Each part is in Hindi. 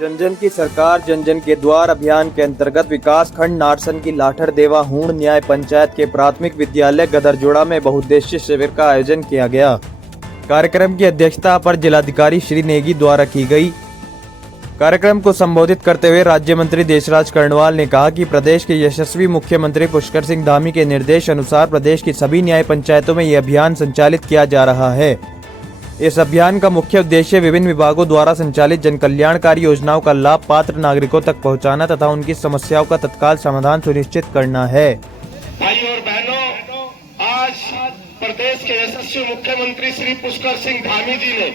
जन जन की सरकार जन जन के द्वार अभियान के अंतर्गत विकास खंड नारसन की लाठर देवा हूण न्याय पंचायत के प्राथमिक विद्यालय गदरजोड़ा में बहुउद्देशीय शिविर का आयोजन किया गया। कार्यक्रम की अध्यक्षता अपर जिलाधिकारी श्री नेगी द्वारा की गई। कार्यक्रम को संबोधित करते हुए राज्य मंत्री देशराज कर्णवाल ने कहा कि प्रदेश के यशस्वी मुख्यमंत्री पुष्कर सिंह धामी के निर्देश अनुसार प्रदेश की सभी न्याय पंचायतों में ये अभियान संचालित किया जा रहा है। इस अभियान का मुख्य उद्देश्य विभिन्न विभागों द्वारा संचालित जन कल्याणकारी योजनाओं का लाभ पात्र नागरिकों तक पहुंचाना तथा उनकी समस्याओं का तत्काल समाधान सुनिश्चित करना है। भाई और बहनों, आज प्रदेश के यशस्वी मुख्यमंत्री श्री पुष्कर सिंह धामी जी ने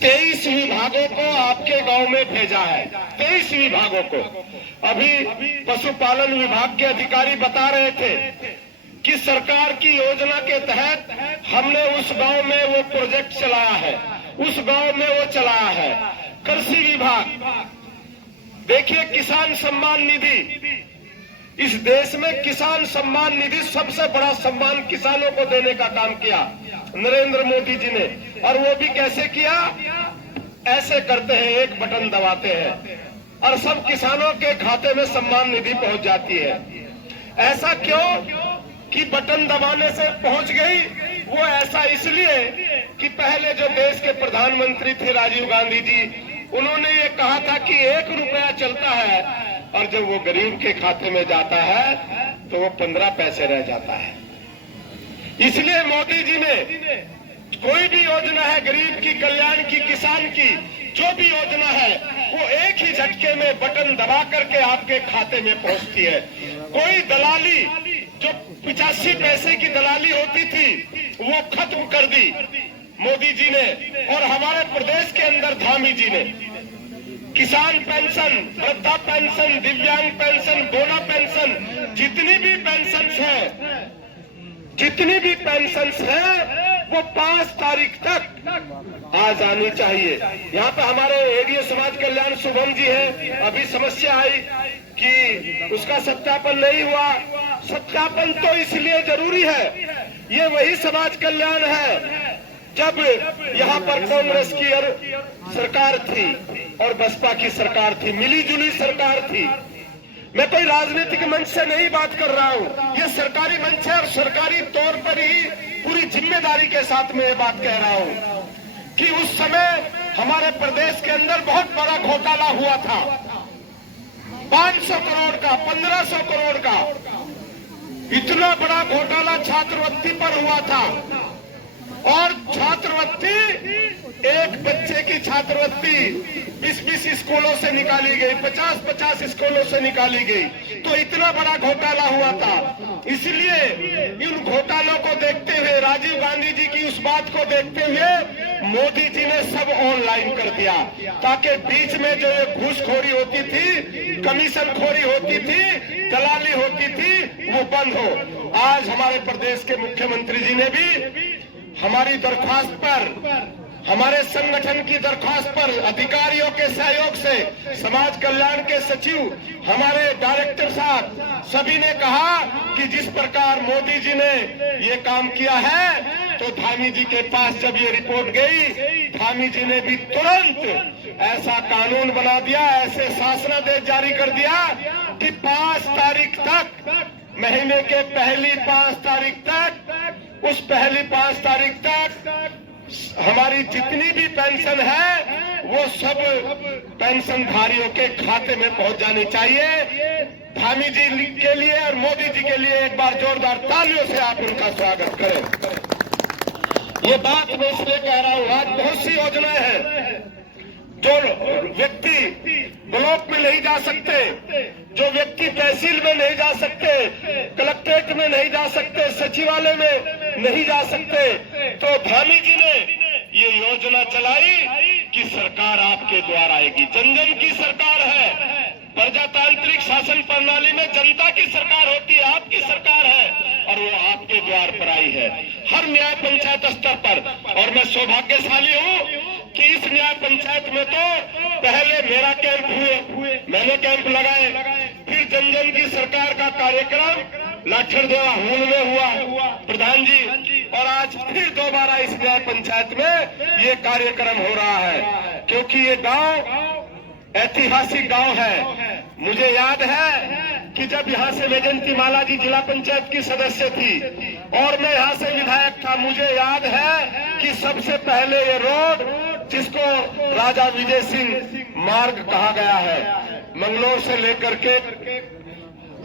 23 विभागों को आपके गांव में भेजा है। 23 विभागों को। अभी पशुपालन विभाग के अधिकारी बता रहे थे कि सरकार की योजना के तहत हमने उस गांव में वो प्रोजेक्ट चलाया है, उस गांव में वो चलाया है। कृषि विभाग, देखिए किसान सम्मान निधि, इस देश में किसान सम्मान निधि सबसे बड़ा सम्मान किसानों को देने का काम किया नरेंद्र मोदी जी ने। और वो भी कैसे किया? ऐसे करते हैं, एक बटन दबाते हैं और सब किसानों के खाते में सम्मान निधि पहुंच जाती है। ऐसा क्यों कि बटन दबाने से पहुंच गई? वो ऐसा इसलिए कि पहले जो देश के प्रधानमंत्री थे राजीव गांधी जी, उन्होंने ये कहा था कि 1 रुपया चलता है और जब वो गरीब के खाते में जाता है तो वो 15 पैसे रह जाता है। इसलिए मोदी जी ने कोई भी योजना है, गरीब की, कल्याण की, किसान की, जो भी योजना है वो एक ही झटके में बटन दबा करके आपके खाते में पहुंचती है। कोई दलाली, जो 85 पैसे की दलाली होती थी, वो खत्म कर दी मोदी जी ने। और हमारे प्रदेश के अंदर धामी जी ने किसान पेंशन, वृद्धा पेंशन, दिव्यांग पेंशन, बोना पेंशन, जितनी भी पेंशन है वो 5 तारीख तक आ जानी चाहिए। यहाँ पे हमारे एडीओ समाज कल्याण शुभम जी है। अभी समस्या आई कि उसका सत्यापन नहीं हुआ। सत्यापन तो इसलिए जरूरी है, ये वही समाज कल्याण है जब यहाँ पर कांग्रेस की सरकार थी और बसपा की सरकार थी, मिली जुली सरकार थी। मैं कोई राजनीतिक मंच से नहीं बात कर रहा हूँ, ये सरकारी मंच है और सरकारी तौर पर ही पूरी जिम्मेदारी के साथ में ये बात कह रहा हूँ कि उस समय हमारे प्रदेश के अंदर बहुत बड़ा घोटाला हुआ था। 500 करोड़ का, 1500 करोड़ का इतना बड़ा घोटाला छात्रवृत्ति पर हुआ था। और छात्रवृत्ति, एक बच्चे की छात्रवृत्ति 20-20 स्कूलों से निकाली गई, 50-50 स्कूलों से निकाली गई। तो इतना बड़ा घोटाला हुआ था। इसलिए इन घोटालों को देखते हुए, राजीव गांधी जी की उस बात को देखते हुए मोदी जी ने सब ऑनलाइन कर दिया, ताकि बीच में जो ये घूसखोरी होती थी, कमीशन खोरी होती थी, दलाली होती थी, वो बंद हो। आज हमारे प्रदेश के मुख्यमंत्री जी ने भी हमारी दरख्वास्त पर, हमारे संगठन की दरख्वास्त पर, अधिकारियों के सहयोग से, समाज कल्याण के सचिव, हमारे डायरेक्टर साहब, सभी ने कहा कि जिस प्रकार मोदी जी ने ये काम किया है, तो धामी जी के पास जब ये रिपोर्ट गई, धामी जी ने भी तुरंत ऐसा कानून बना दिया, ऐसे शासनादेश जारी कर दिया कि 5 तारीख तक, महीने के पहली 5 तारीख तक, उस पहली 5 तारीख तक हमारी जितनी भी पेंशन है वो सब पेंशनधारियों के खाते में पहुंच जानी चाहिए। धामी जी के लिए और मोदी जी के लिए एक बार जोरदार तालियों से आप उनका स्वागत करें। ये बात मैं इसलिए कह रहा हूं, आज बहुत सी योजनाएं हैं। जो व्यक्ति ब्लॉक में नहीं जा सकते, जो व्यक्ति तहसील में नहीं जा सकते, कलेक्ट्रेट में नहीं जा सकते, सचिवालय में नहीं जा सकते, तो धामी जी ने ये योजना चलाई कि सरकार आपके द्वार आएगी। जन जन की सरकार है, प्रजातांत्रिक शासन प्रणाली में जनता की सरकार होती है, आपकी सरकार है और वो आपके द्वार पर आई है हर न्याय पंचायत स्तर पर। और मैं सौभाग्यशाली हूँ कि इस न्याय पंचायत में तो पहले मेरा कैंप हुए, मैंने कैंप लगाए, फिर जन जन की सरकार का कार्यक्रम लाठर देवा हूण में हुआ प्रधान जी, और आज फिर दोबारा इस न्याय पंचायत में ये कार्यक्रम हो रहा है। क्योंकि ये गांव ऐतिहासिक गांव है। मुझे याद है कि जब यहाँ से वैजयंती माला जी जिला पंचायत की सदस्य थी और मैं यहाँ से विधायक था, मुझे याद है कि सबसे पहले ये रोड जिसको राजा विजय सिंह मार्ग कहा गया है, मंगलोर से लेकर के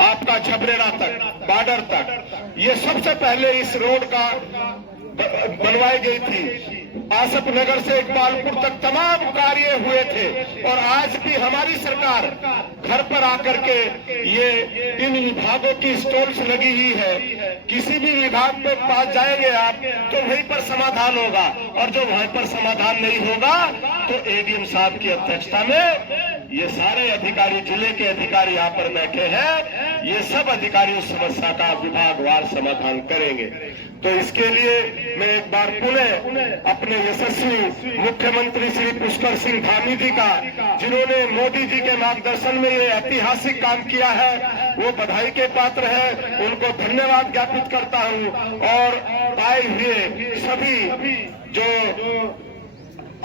आपका छबरेरा तक, बॉर्डर तक, ये सबसे पहले इस रोड का बनवाई गई थी। आसफ नगर से इकबालपुर तक तमाम कार्य हुए थे और आज भी हमारी सरकार घर पर आकर के ये इन विभागों की स्टॉल्स लगी हुई है। किसी भी विभाग में पास जाएंगे आप तो वहीं पर समाधान होगा, और जो वहीं पर समाधान नहीं होगा तो एडीएम साहब की अध्यक्षता में ये सारे अधिकारी, जिले के अधिकारी यहाँ पर बैठे हैं, ये सब अधिकारी उस समस्या का विभागवार समाधान करेंगे। तो इसके लिए मैं एक बार पुनः अपने यशस्वी मुख्यमंत्री श्री पुष्कर सिंह धामी जी का, जिन्होंने मोदी जी के मार्गदर्शन में ये ऐतिहासिक काम किया है, वो बधाई के पात्र है, उनको धन्यवाद ज्ञापित करता हूँ। और आए हुए सभी जो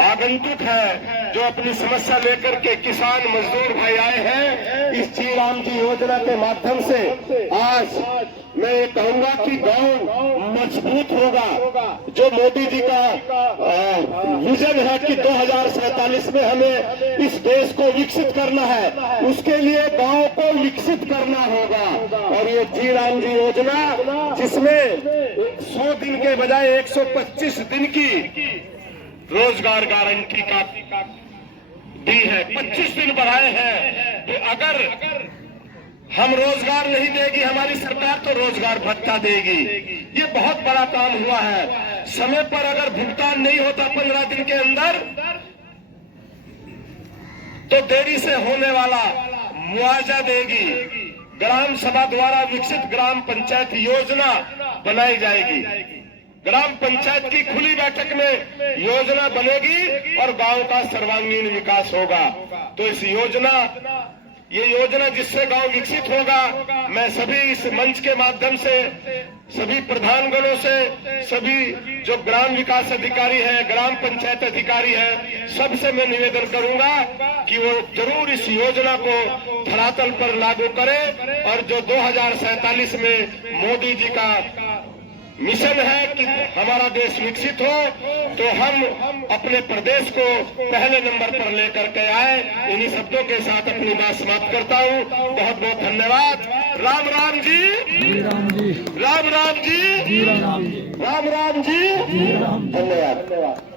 आगंतुक है, जो अपनी समस्या लेकर के किसान मजदूर भाई आए हैं, इस श्री राम जी योजना के माध्यम से आज मैं ये कहूंगा कि गांव मजबूत होगा। जो मोदी जी का विजन है कि 2047 में हमें इस देश को विकसित करना है, उसके लिए गांव को विकसित करना होगा। और ये श्री राम जी योजना, जिसमें 100 दिन के बजाय 125 दिन की रोजगार गारंटी का दी है, 25 दिन बढ़ाए हैं। तो अगर हम रोजगार नहीं देगी हमारी सरकार तो रोजगार भत्ता देगी। ये बहुत बड़ा काम हुआ है। समय पर अगर भुगतान नहीं होता 15 दिन के अंदर तो देरी से होने वाला मुआवजा देगी। ग्राम सभा द्वारा विकसित ग्राम पंचायत योजना बनाई जाएगी। ग्राम पंचायत की खुली बैठक में योजना बनेगी और गांव का सर्वांगीण विकास होगा। तो इस ये योजना जिससे गांव विकसित होगा, मैं सभी इस मंच के माध्यम से सभी प्रधानगणों से, सभी जो ग्राम विकास अधिकारी है, ग्राम पंचायत अधिकारी है, सबसे मैं निवेदन करूंगा कि वो जरूर इस योजना को धरातल पर लागू करें। और जो 2047 में मोदी जी का मिशन है कि हमारा देश विकसित हो, तो हम अपने प्रदेश को पहले नंबर पर लेकर के आए। इन्हीं शब्दों के साथ अपनी बात समाप्त करता हूँ। बहुत बहुत धन्यवाद। राम राम जी, राम राम जी, राम राम जी, धन्यवाद।